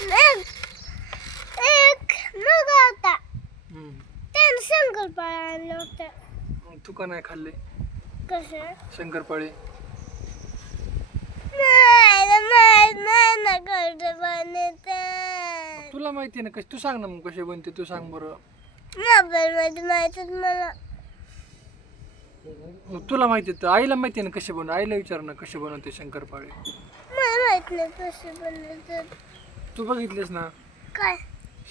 एक मुलगा होता हम्म. त्यानं शंकरपाळ्या आणलं होतं. मग तू का नाही खाल्ले कसं शंकरपाळे? माहित नाही ना कसं बनवतात. तुला माहिती आहे ना कशी, तू सांग ना मग कसे बनते, तू सांग बरं. मोबाईल मध्ये माहितीच मला. मग तुला माहिती आहे तर आईला माहिती आहे ना कसे बनव, आईला विचार ना कसे बनवते शंकरपाळे. मला माहित नाही कसे बनवतात. तू बघितलेस ना काय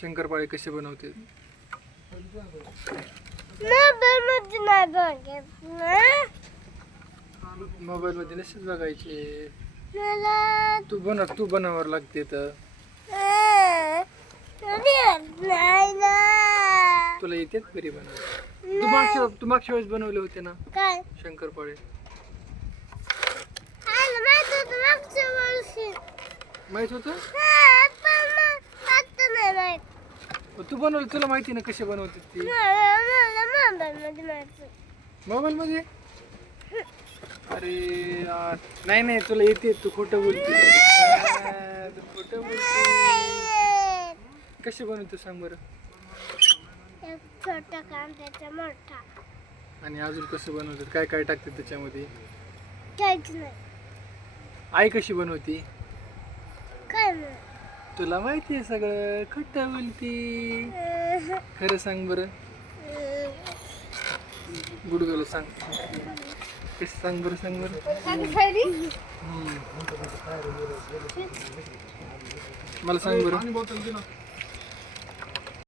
शंकरपाळे कसे बनवते? मोबाईल मध्ये नाही बघितलं. मोबाईल मध्ये नसेच बघायचे. मला तू बनवावर लागते तर. नाही ना. तुला येतेच घरी बनव. तू मागच्या वेळेस बनवले होते ना काय शंकरपाळे. आलं माहित होतं मागच्या वर्षी. माहित होतं? पण मग आता नाही माहित. तू बनवलं, तुला माहिती ना कसे बनवते ती. मला मोबाईल मध्ये माहिती. मोबाईल मध्ये? अरे यार, नाही नाही तुला येते, तू खोटं बोलते. तू खोटं बोलते. कसे बनवते सांग बरं. एक छोटा कांद्याचा मोठा. आणि अजून कसं बनवतात, काय काय टाकतात त्याच्यामध्ये? काहीच नाही. आई कशी बनवती? काय नाही. तुला माहिती आहे सगळं, खोटं बोलती. खरं सांग बरं. गुडगुलं सांग. कसं सांग बरं, सांग बरं. मला सांग बरं.